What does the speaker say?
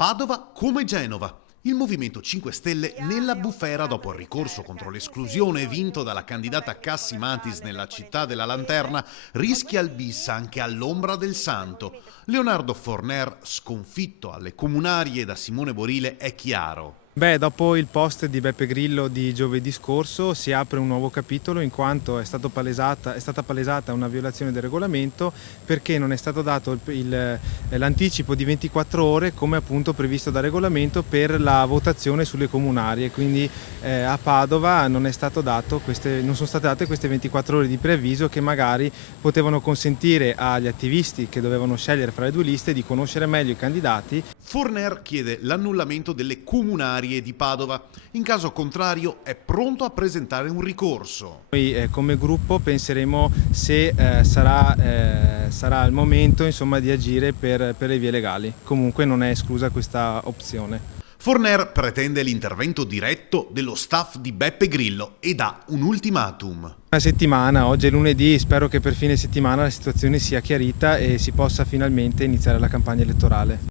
Padova come Genova. Il Movimento 5 Stelle nella bufera dopo il ricorso contro l'esclusione vinto dalla candidata Cassi Matis nella città della Lanterna rischia il bis anche all'ombra del santo. Leonardo Forner, sconfitto alle comunarie da Simone Borile, è chiaro. Dopo il post di Beppe Grillo di giovedì scorso si apre un nuovo capitolo in quanto è stata palesata una violazione del regolamento perché non è stato dato l'anticipo di 24 ore come appunto previsto dal regolamento per la votazione sulle comunarie, quindi a Padova non sono state date queste 24 ore di preavviso che magari potevano consentire agli attivisti che dovevano scegliere fra le due liste di conoscere meglio i candidati. Forner chiede l'annullamento delle comunarie di Padova. In caso contrario è pronto a presentare un ricorso. Noi come gruppo penseremo se sarà il momento di agire per le vie legali. Comunque non è esclusa questa opzione. Forner pretende l'intervento diretto dello staff di Beppe Grillo e dà un ultimatum. Una settimana, oggi è lunedì, spero che per fine settimana la situazione sia chiarita e si possa finalmente iniziare la campagna elettorale.